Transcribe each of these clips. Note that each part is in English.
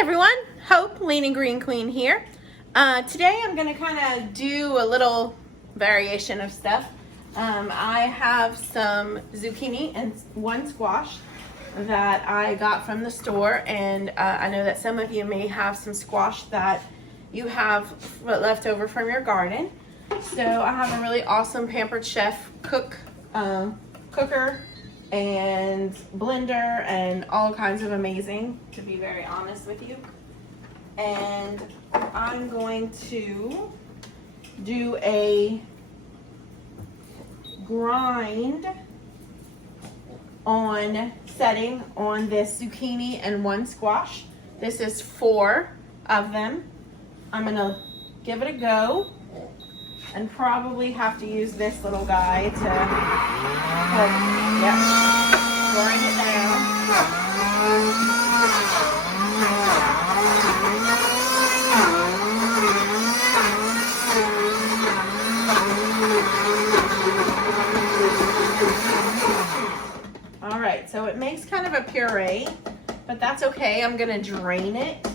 everyone, Hope, Lean and Green Queen here. Today I'm going to kind of do a little variation of stuff. I have some zucchini and one squash that I got from the store, and I know that some of you may have some squash that you have left over from your garden. So I have a really awesome Pampered Chef cooker and blender and all kinds of amazing, to be very honest with you. And I'm going to do a grind on setting on this zucchini and one squash. This is 4 of them. I'm gonna give it a go and probably have to use this little guy to grind it down. All right, so it makes kind of a puree, but that's okay. I'm gonna drain it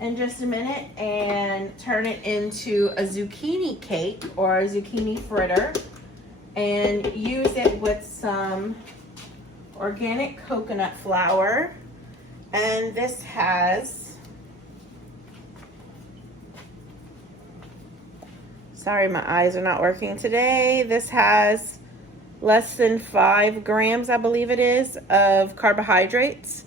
in just a minute and turn it into a zucchini cake or a zucchini fritter and use it with some organic coconut flour. And this has, sorry, my eyes are not working today. This has less than 5 grams, I believe it is, of carbohydrates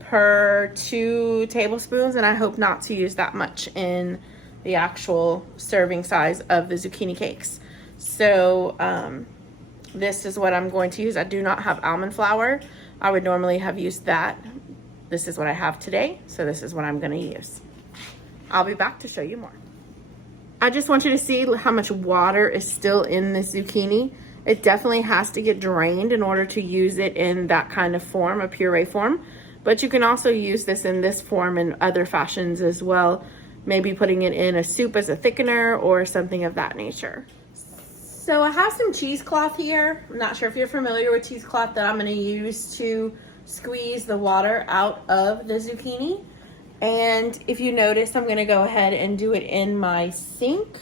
per 2 tablespoons, and I hope not to use that much in the actual serving size of the zucchini cakes. So this is what I'm going to use. I do not have almond flour. I would normally have used that. This is what I have today, so this is what I'm going to use. I'll be back to show you more. I just want you to see how much water is still in the zucchini. It definitely has to get drained in order to use it in that kind of form, a puree form. But you can also use this in this form in other fashions as well. Maybe putting it in a soup as a thickener or something of that nature. So I have some cheesecloth here. I'm not sure if you're familiar with cheesecloth that I'm going to use to squeeze the water out of the zucchini. And if you notice, I'm going to go ahead and do it in my sink.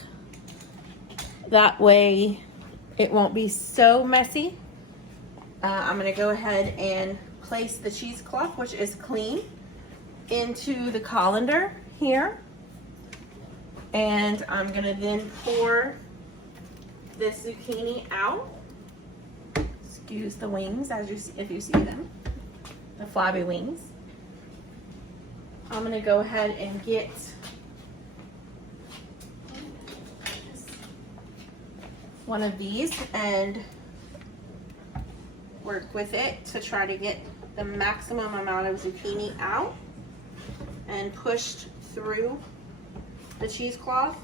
That way it won't be so messy. I'm going to go ahead and place the cheesecloth, which is clean, into the colander here. And I'm going to then pour this zucchini out. Excuse the wings, as you see, if you see them, the flabby wings. I'm going to go ahead and get one of these and work with it to try to get the maximum amount of zucchini out and pushed through the cheesecloth.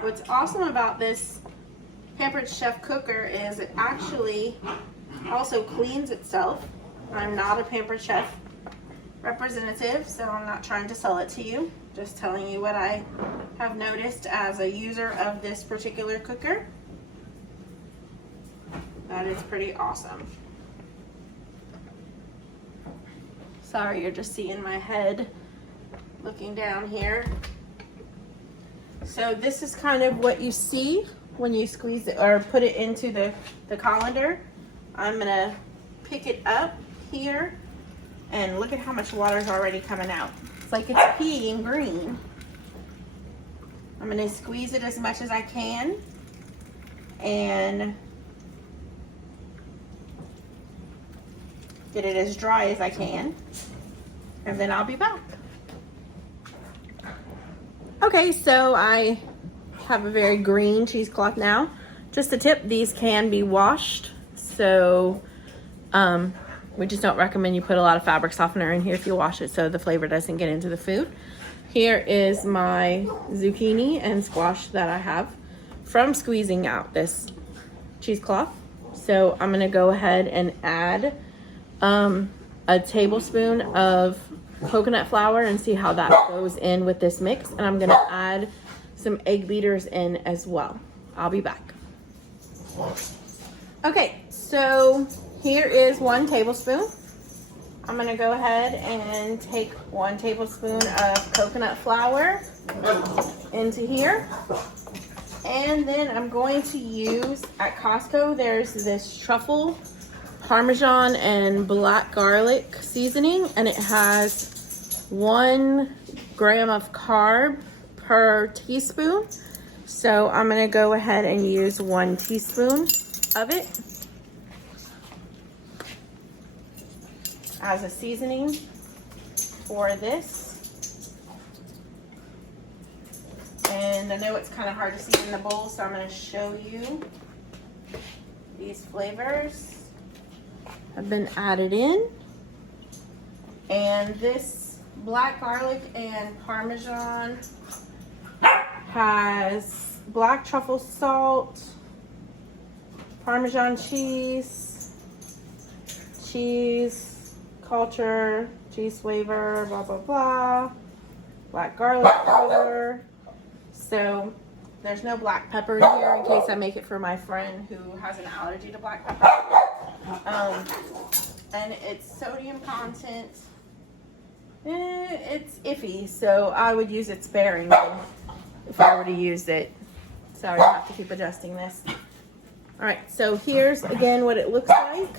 What's awesome about this Pampered Chef cooker is it actually also cleans itself. I'm not a Pampered Chef representative, so I'm not trying to sell it to you. Just telling you what I have noticed as a user of this particular cooker. That is pretty awesome. Sorry, you're just seeing my head looking down here. So this is kind of what you see when you squeeze it or put it into the colander. I'm gonna pick it up here and look at how much water is already coming out. It's like it's peeing green. I'm gonna squeeze it as much as I can and get it as dry as I can, and then I'll be back. Okay, so I have a very green cheesecloth now. Just a tip, these can be washed, so we just don't recommend you put a lot of fabric softener in here if you wash it so the flavor doesn't get into the food. Here is my zucchini and squash that I have from squeezing out this cheesecloth. So I'm gonna go ahead and add a tablespoon of coconut flour and see how that goes in with this mix. And I'm gonna add some egg beaters in as well. I'll be back. Okay, so here is 1 tablespoon. I'm gonna go ahead and take 1 tablespoon of coconut flour into here. And then I'm going to use, at Costco, there's this truffle, Parmesan, and black garlic seasoning, and it has 1 gram of carb per teaspoon. So I'm gonna go ahead and use 1 teaspoon of it as a seasoning for this. And I know it's kind of hard to see in the bowl, so I'm going to show you these flavors have been added in. And this black garlic and Parmesan has black truffle salt, Parmesan cheese, culture, cheese flavor, blah, blah, blah, black garlic powder. So there's no black pepper in here in case I make it for my friend who has an allergy to black pepper. And its sodium content, it's iffy, so I would use it sparingly if I were to use it. Sorry, I have to keep adjusting this. All right, so here's again what it looks like.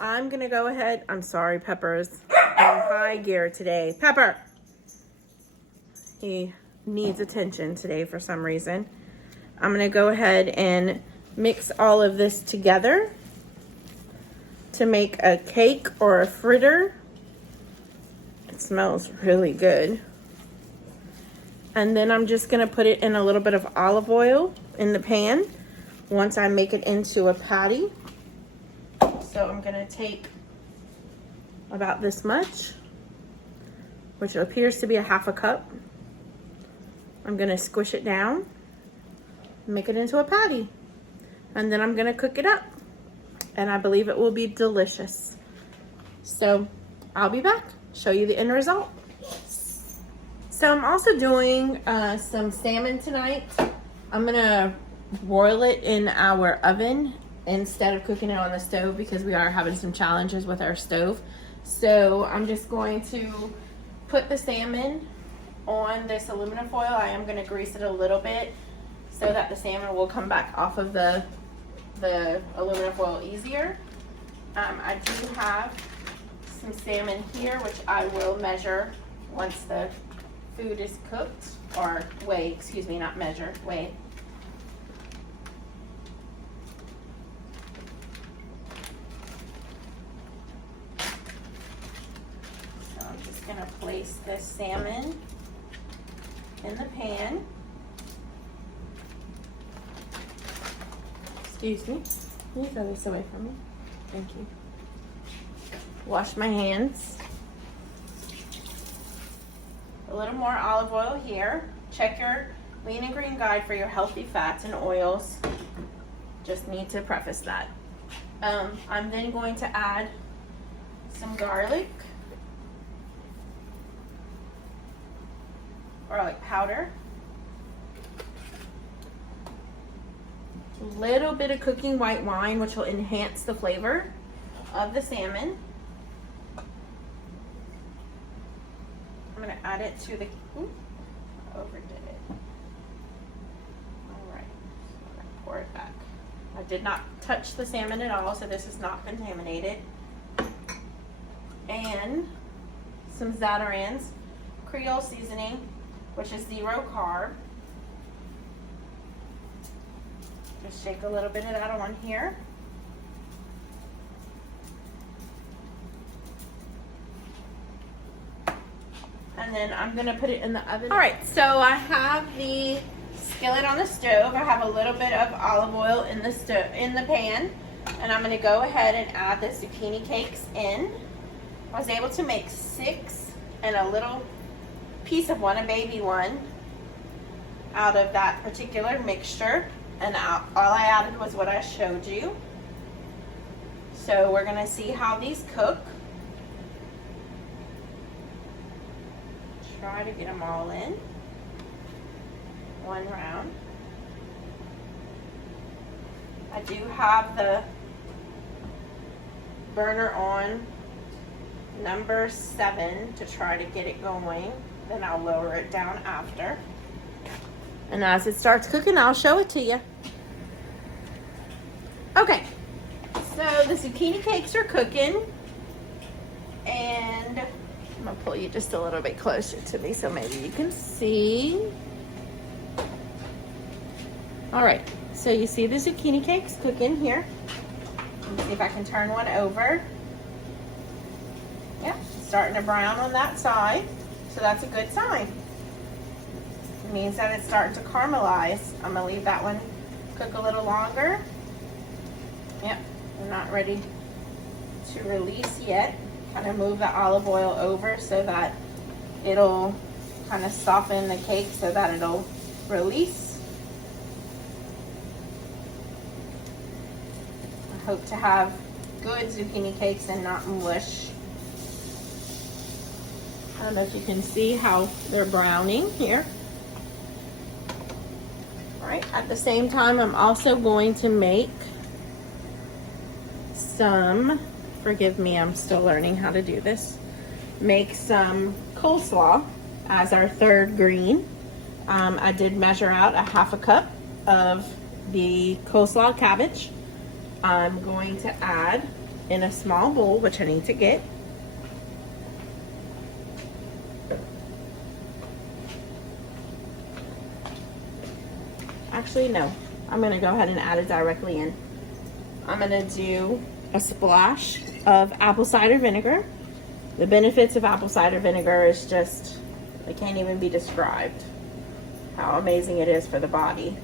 I'm gonna go ahead. I'm sorry, Pepper's in high gear today. Pepper! He needs attention today for some reason. I'm gonna go ahead and mix all of this together to make a cake or a fritter. It smells really good. And then I'm just gonna put it in a little bit of olive oil in the pan once I make it into a patty. So I'm gonna take about this much, which appears to be a half a cup. I'm gonna squish it down, make it into a patty, and then I'm gonna cook it up. And I believe it will be delicious. So I'll be back, show you the end result. So I'm also doing some salmon tonight. I'm gonna broil it in our oven instead of cooking it on the stove because we are having some challenges with our stove. So I'm just going to put the salmon on this aluminum foil. I am going to grease it a little bit so that the salmon will come back off of the aluminum foil easier. I do have some salmon here, which I will measure once the food is cooked, or weigh, excuse me, not measure, weigh. Gonna place this salmon in the pan. Excuse me. Can you throw this away from me? Thank you. Wash my hands. A little more olive oil here. Check your lean and green guide for your healthy fats and oils. Just need to preface that. I'm then going to add some garlic. Garlic powder, a little bit of cooking white wine, which will enhance the flavor of the salmon. I'm going to add it to the, overdid it. All right, so I'm going to pour it back. I did not touch the salmon at all, so this is not contaminated. And some Zatarain's Creole seasoning, which is 0 carb. Just shake a little bit of that on here. And then I'm gonna put it in the oven. All right, so I have the skillet on the stove. I have a little bit of olive oil in the pan, and I'm gonna go ahead and add the zucchini cakes in. I was able to make 6 and a little piece of one, a baby one, out of that particular mixture, and all I added was what I showed you. So we're gonna see how these cook. Try to get them all in. one round. I do have the burner on number 7 to try to get it going. Then I'll lower it down after. And as it starts cooking, I'll show it to you. Okay, so the zucchini cakes are cooking. And I'm gonna pull you just a little bit closer to me so maybe you can see. All right, so you see the zucchini cakes cooking here. Let me see if I can turn one over. Yeah, starting to brown on that side, so that's a good sign. It means that it's starting to caramelize. I'm gonna leave that one cook a little longer. Yep, I'm not ready to release yet. Kind of move the olive oil over so that it'll kind of soften the cake so that it'll release. I hope to have good zucchini cakes and not mush. I don't know if you can see how they're browning here. All right, at the same time, I'm also going to make some, forgive me, I'm still learning how to do this, make some coleslaw as our third green. I did measure out a half a cup of the coleslaw cabbage. I'm going to add in a small bowl, which I need to get. Actually, no, I'm gonna go ahead and add it directly in. I'm gonna do a splash of apple cider vinegar. The benefits of apple cider vinegar is just, they can't even be described how amazing it is for the body.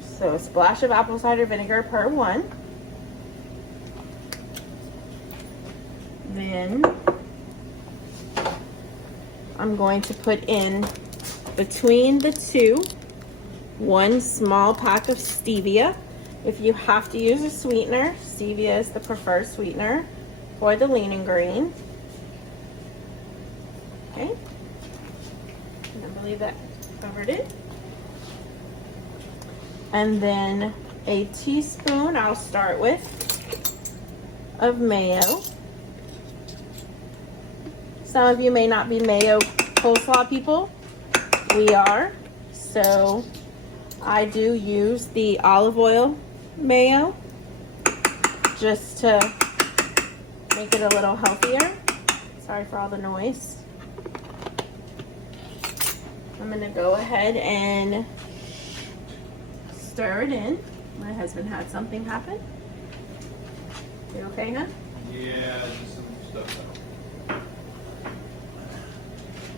So a splash of apple cider vinegar per one. Then I'm going to put in between the two 1 small pack of stevia. If you have to use a sweetener, stevia is the preferred sweetener for the lean and green. Okay, and I believe that covered it. And then a teaspoon, I'll start with, of mayo. Some of you may not be mayo coleslaw people. We are, so I do use the olive oil mayo just to make it a little healthier. Sorry for all the noise. I'm gonna go ahead and stir it in. My husband had something happen. You okay, huh? Yeah, just some stuff out.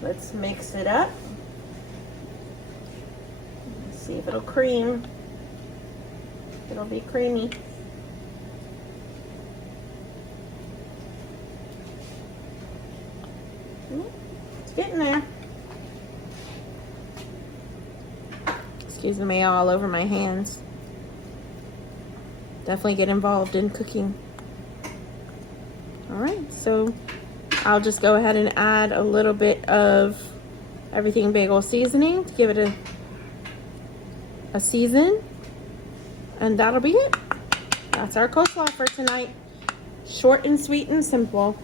Let's mix it up. Let's see if it'll cream. It'll be creamy. It's getting there. Excuse the mayo all over my hands. Definitely get involved in cooking. All right, so I'll just go ahead and add a little bit of everything bagel seasoning to give it a season, and that'll be it. That's our coleslaw for tonight. Short and sweet and simple.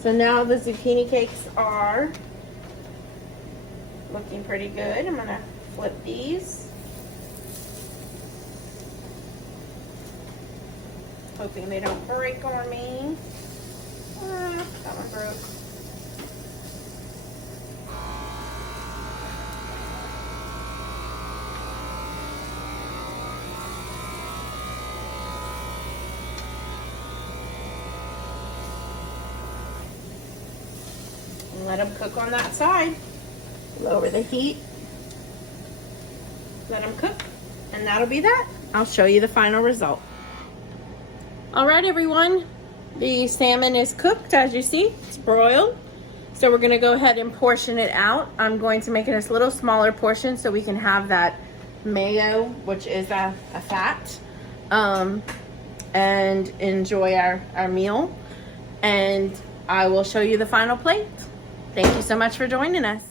So now the zucchini cakes are looking pretty good. I'm gonna flip these. Hoping they don't break on me. That one broke. And let them cook on that side. Lower the heat. Let them cook, and that'll be that. I'll show you the final result. All right, everyone. The salmon is cooked, as you see. It's broiled. So we're gonna go ahead and portion it out. I'm going to make it a little smaller portion so we can have that mayo, which is a fat, and enjoy our meal. And I will show you the final plate. Thank you so much for joining us.